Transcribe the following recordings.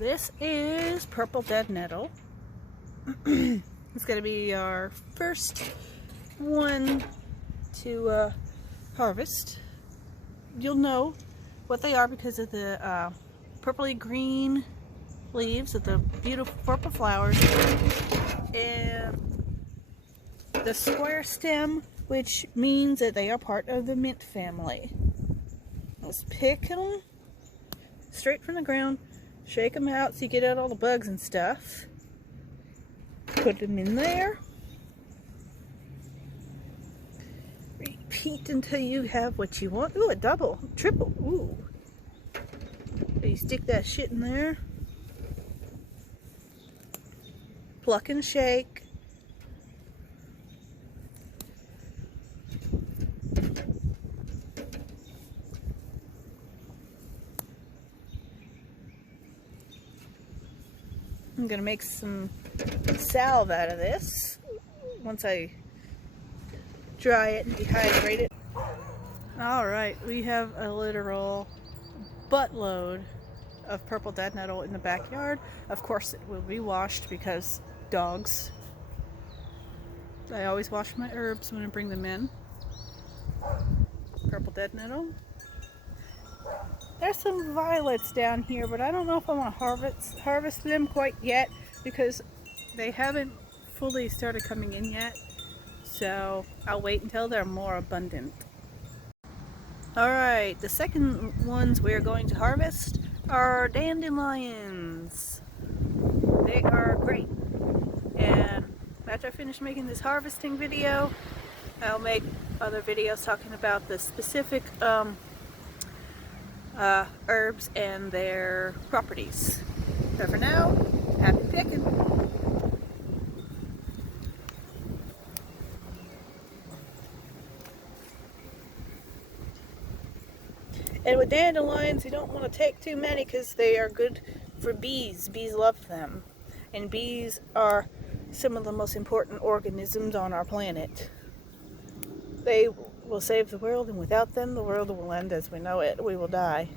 This is purple dead nettle. It's going to be our first one to harvest. You'll know what they are because of the purpley green leaves with the beautiful purple flowers and the square stem, which means that they are part of the mint family. Let's pick them straight from the ground, shake them out so you get out all the bugs and stuff. Put them in there. Repeat until you have what you want. Ooh, a double, triple. Ooh. So you stick that shit in there. Pluck and shake. I'm gonna make some salve out of this once I dry it and dehydrate it. Alright, we have a literal buttload of purple dead nettle in the backyard. Of course it will be washed because dogs. I always wash my herbs when I bring them in. Purple dead nettle. There's some violets down here, but I don't know if I want to harvest them quite yet because they haven't fully started coming in yet. So I'll wait until they're more abundant. Alright, the second ones we're going to harvest are dandelions. They are great. And after I finish making this harvesting video, I'll make other videos talking about the specific herbs and their properties. But for now, happy picking! And with dandelions, you don't want to take too many because they are good for bees. Bees love them. And bees are some of the most important organisms on our planet. They will save the world, and without them, the world will end as we know it. We will die.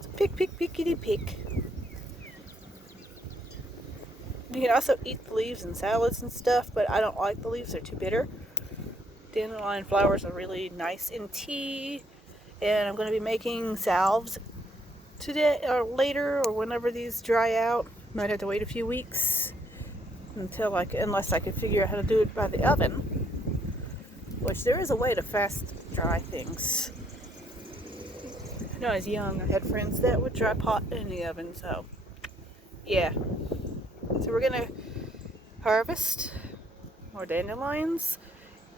So pick, pick, pickety pick. You can also eat the leaves in salads and stuff, but I don't like the leaves. They're too bitter. Dandelion flowers are really nice in tea, and I'm going to be making salves today or later or whenever these dry out. Might have to wait a few weeks until unless I can figure out how to do it by the oven, which there is a way to fast dry things. When I was young, I had friends that would dry pot in the oven, so yeah. So we're gonna harvest more dandelions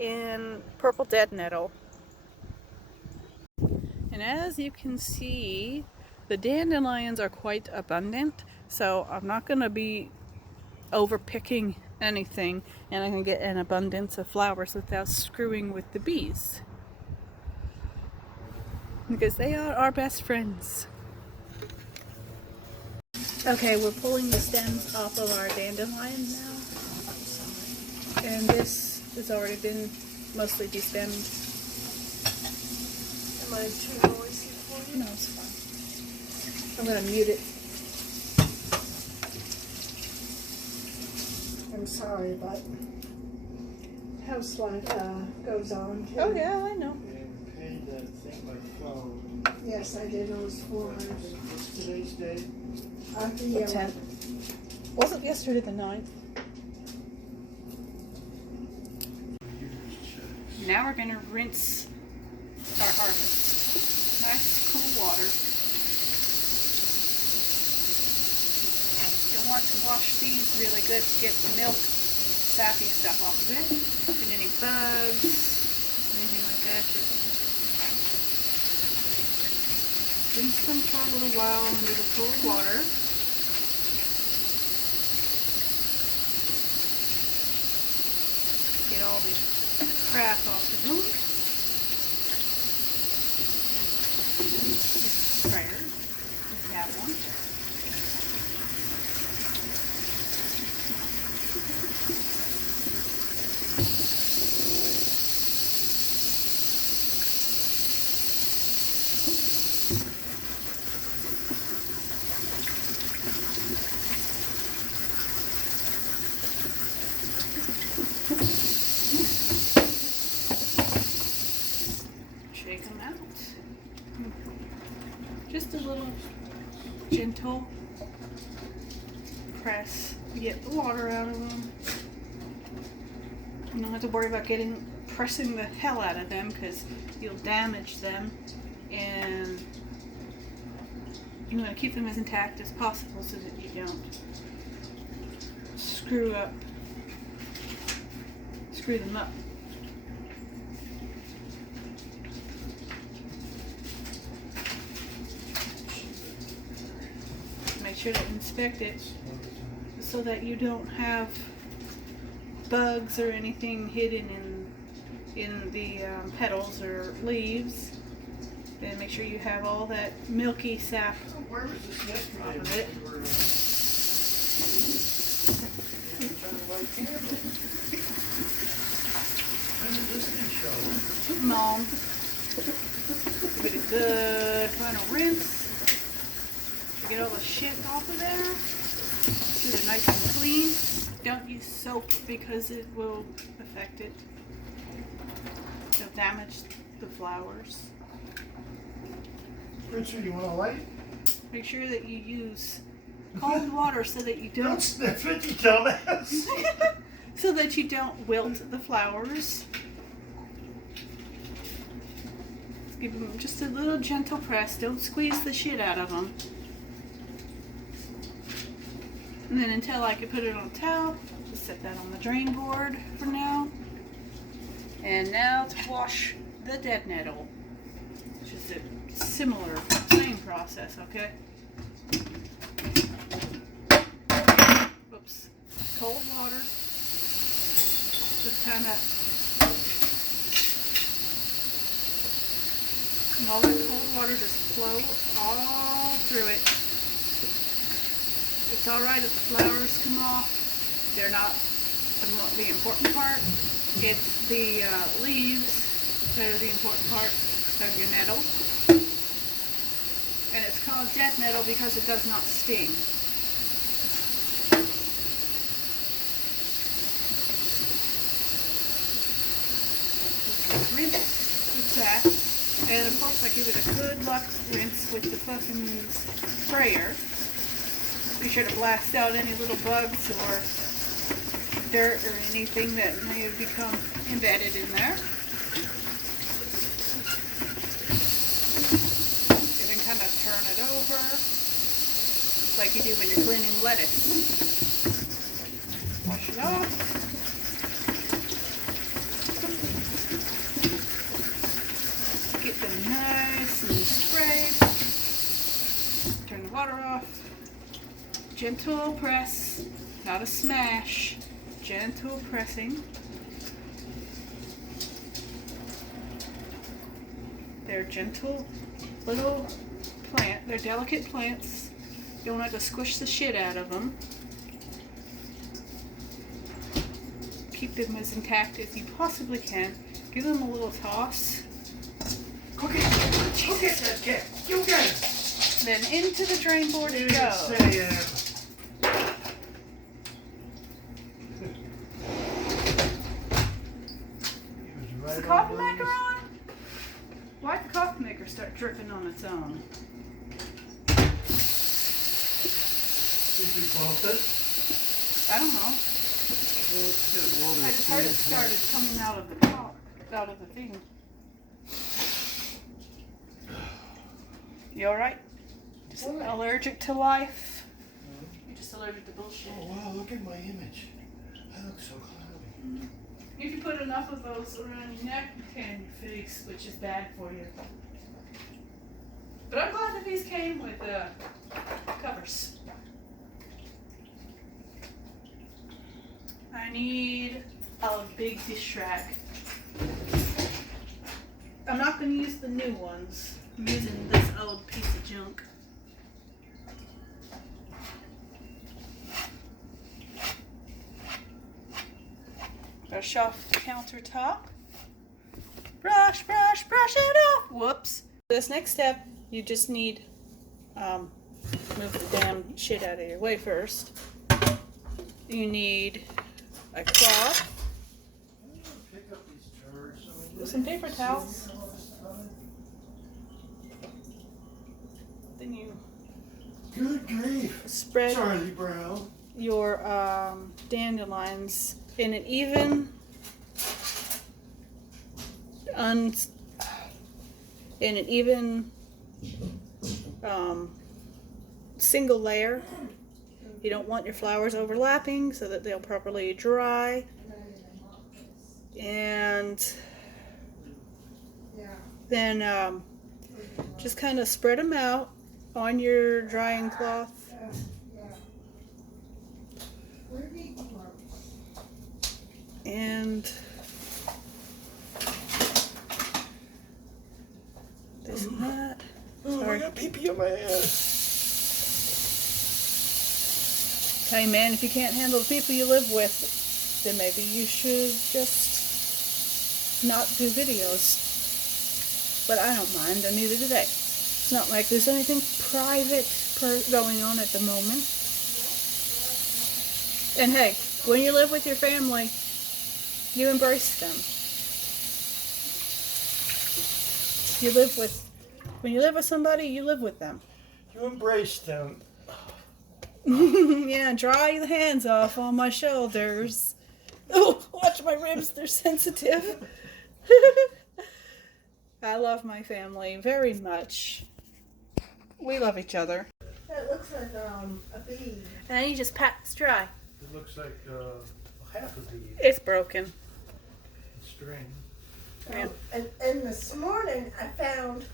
and purple dead nettle. And as you can see, the dandelions are quite abundant, so I'm not going to be over picking anything, and I can get an abundance of flowers without screwing with the bees. Because they are our best friends. Okay, we're pulling the stems off of our dandelion now. And this has already been mostly destemmed. Am I too noisy for you? No, it's fine. I'm going to mute it. I'm sorry, but house light goes on. Too. Oh yeah, I know. You paid that thing by phone. Yes, I did. It was $400. What's today's date? The 10th. Wasn't yesterday the 9th? Now we're going to rinse our harvest. Nice cool water. You'll want to wash these really good to get the milk, sappy stuff off of it. And any bugs, anything like that. Just rinse them for a little while under the cool water. Get all the crap off of them. Sprayer, if you have one. Just a little gentle press to get the water out of them. You don't have to worry about pressing the hell out of them because you'll damage them, and you want to keep them as intact as possible so that you don't screw them up. Make sure to inspect it so that you don't have bugs or anything hidden in the petals or leaves. Then make sure you have all that milky sap Where was this yesterday? off of it. We were, trying to light candles. When did this thing show? Put them on. Give it a good final rinse to get all the shit off of there. Make sure they're nice and clean. Don't use soap because it will affect it. It'll damage the flowers. Richard, you want a light? Make sure that you use cold water so that you Don't sniff it, you dumbass. so that you don't wilt the flowers. Give them just a little gentle press. Don't squeeze the shit out of them. And then until I can put it on a towel, just set that on the drain board for now. And now to wash the dead nettle, which is a similar, same process, okay? Whoops. Cold water. Just kind of, and all that cold water just flow all through it. It's alright if the flowers come off. They're not the important part. It's the leaves that are the important part of your nettle. And it's called death nettle because it does not sting. Rinse with that. And of course I give it a good Lux rinse with the fucking sprayer. Be sure to blast out any little bugs or dirt or anything that may have become embedded in there. You can kind of turn it over like you do when you're cleaning lettuce. Wash it off. Get them nice and sprayed. Turn the water off. Gentle press, not a smash. Gentle pressing. They're gentle little they're delicate plants. You don't have to squish the shit out of them. Keep them as intact as you possibly can. Give them a little toss. Go get that cat. You get it. Then into the drain board it Say, goes. Is the coffee maker on? Why'd the coffee maker start dripping on its own? Did you bump it? I don't know. I just heard it started coming out of the pot, out of the thing. You alright? Just allergic to life? You're just allergic to bullshit. Oh wow, look at my image. I look so cloudy. If you put enough of those around your neck, you tan your face, which is bad for you. But I'm glad that these came with covers. I need a big dish rag. I'm not going to use the new ones. I'm using this old piece of junk. Brush off the countertop. Brush, brush, brush it off. Whoops. This next step, you just need move the damn shit out of your way first. You need a cloth. Pick up these turds. With some paper towels. Then you Good grief. spread Charlie Brown. your dandelions in an even single layer. You don't want your flowers overlapping so that they'll properly dry. And then just kind of spread them out on your drying cloth. And this and that. Oh, I got pee-pee on my head. Hey man, if you can't handle the people you live with, then maybe you should just not do videos. But I don't mind, and neither do they. It's not like there's anything private going on at the moment. And hey, when you live with your family, you embrace them. When you live with somebody, you live with them. You embrace them. Yeah, dry the hands off on my shoulders. Oh, watch my ribs, they're sensitive. I love my family very much. We love each other. That looks like a bee. And then you just pat this dry. It looks like half a bead. It's broken. String. Yeah. And this morning I found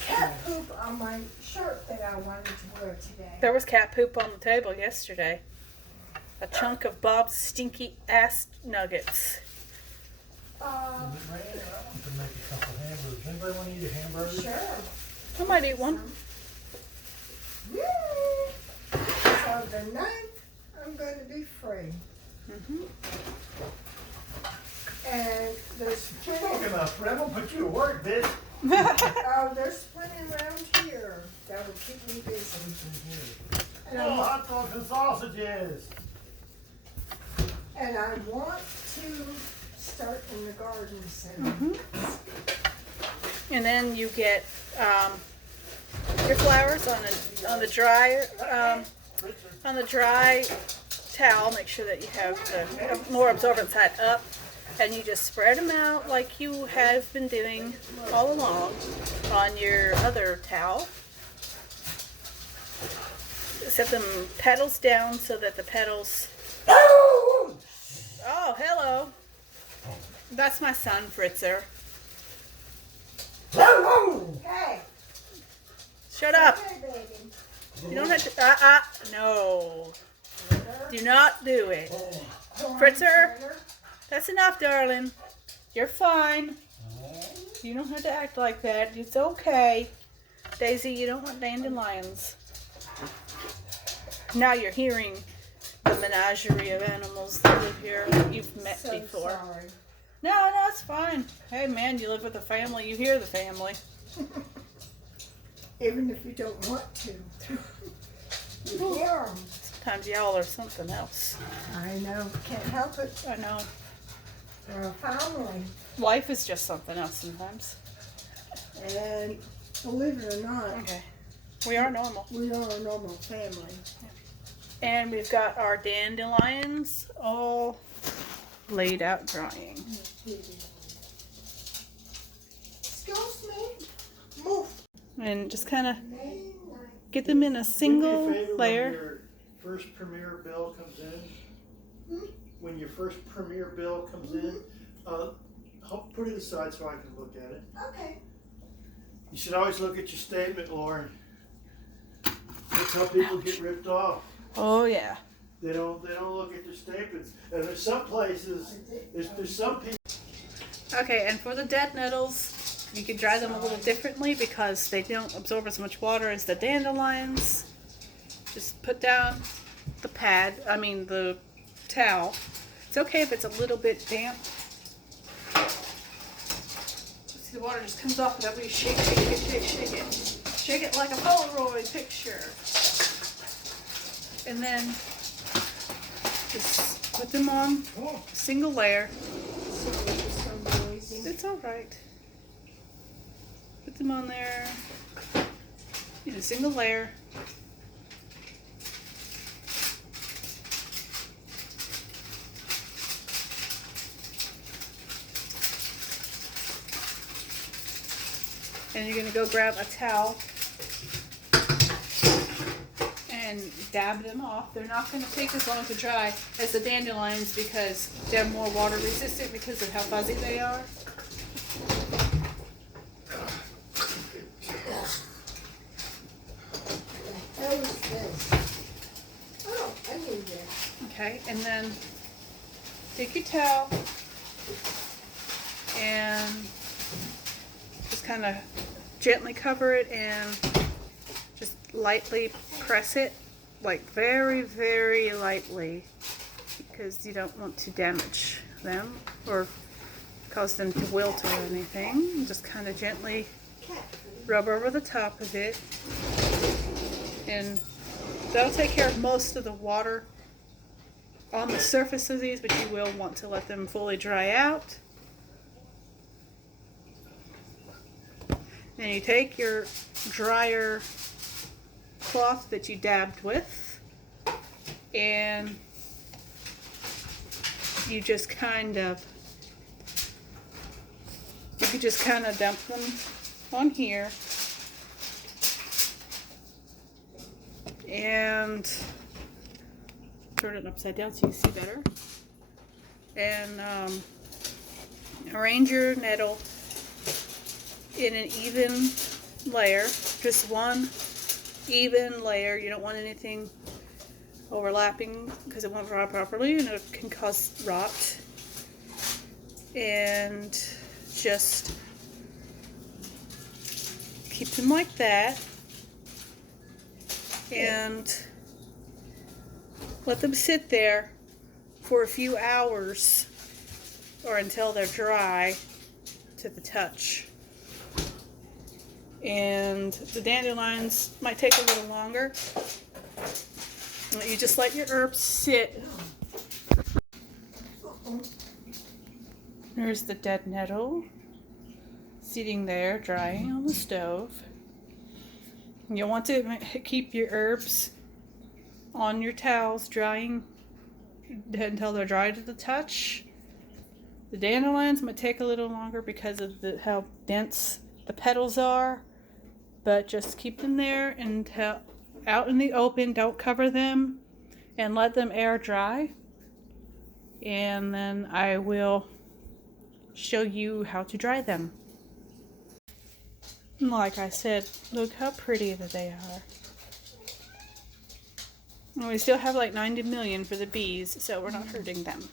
cat poop on my shirt that I wanted to wear today. There was cat poop on the table yesterday. A chunk of Bob's stinky ass nuggets. I want to make a couple hamburgers. Anybody want to eat a hamburger? Sure. I might eat one. So the 9th, I'm going to be free. And there's You're plenty. talking about Fred. I'm going to put you to work, bitch. Oh, there's plenty around here that will keep me busy. And Oh, I, hot dogs and sausages. and I want to start in the garden soon. And then you get your flowers on the dry towel. Make sure that you have the more absorbent side up, and you just spread them out like you have been doing all along on your other towel. Set them petals down so that the petals. Oh, hello. That's my son, Fritzer. Hey, Shut up. hey, baby. You don't have to. No. Do not do it. Fritzer, that's enough, darling. You're fine. You don't have to act like that. It's okay. Daisy, you don't want dandelions. Now you're hearing the menagerie of animals that live here that you've met So before. sorry. No, it's fine. Hey, man, you live with a family. You hear the family. Even if you don't want to. You hear 'em. Sometimes y'all are something else. I know. Can't help it. I know. We're a family. Life is just something else sometimes. And believe it or not, Okay. We are normal. we are a normal family. And we've got our dandelions all laid out drying. Excuse me. Move. And just kind of get them in a single Do me a favor layer. When your first Premier bill comes in, when your first Premier bill comes in, help put it aside so I can look at it. Okay. You should always look at your statement, Lauren. That's how people get ripped off. Oh yeah. They don't look at their statements. And there's some places, there's some people. Okay, and for the dead nettles, you can dry them a little differently because they don't absorb as much water as the dandelions. Just put down the the towel. It's okay if it's a little bit damp. See, the water just comes off, and you shake it. Shake it like a Polaroid picture. And then just put them on a single layer. It's alright. Put them on there. in a single layer. And you're gonna go grab a towel and dab them off. They're not gonna take as long to dry as the dandelions because they're more water resistant because of how fuzzy they are. What is this? Oh, I need this. Okay, and then take your towel and just kind of gently cover it and just lightly press it, like very, very lightly, because you don't want to damage them or cause them to wilt or anything. Just kind of gently rub over the top of it, and that'll take care of most of the water on the surface of these, but you will want to let them fully dry out. Then you take your drier cloth that you dabbed with, and you just kind of, you could just kind of dump them on here, and turn it upside down so you see better, and arrange your nettle in an even layer, just one even layer. You don't want anything overlapping because it won't dry properly and it can cause rot. And just keep them like that and let them sit there for a few hours or until they're dry to the touch. And the dandelions might take a little longer. You just let your herbs sit. There's the dead nettle sitting there drying on the stove. You'll want to keep your herbs on your towels drying until they're dry to the touch. The dandelions might take a little longer because of how dense the petals are, but just keep them there and out in the open. Don't cover them and let them air dry, and then I will show you how to dry them. And like I said, look how pretty that they are. And we still have like 90 million for the bees, so we're not hurting them.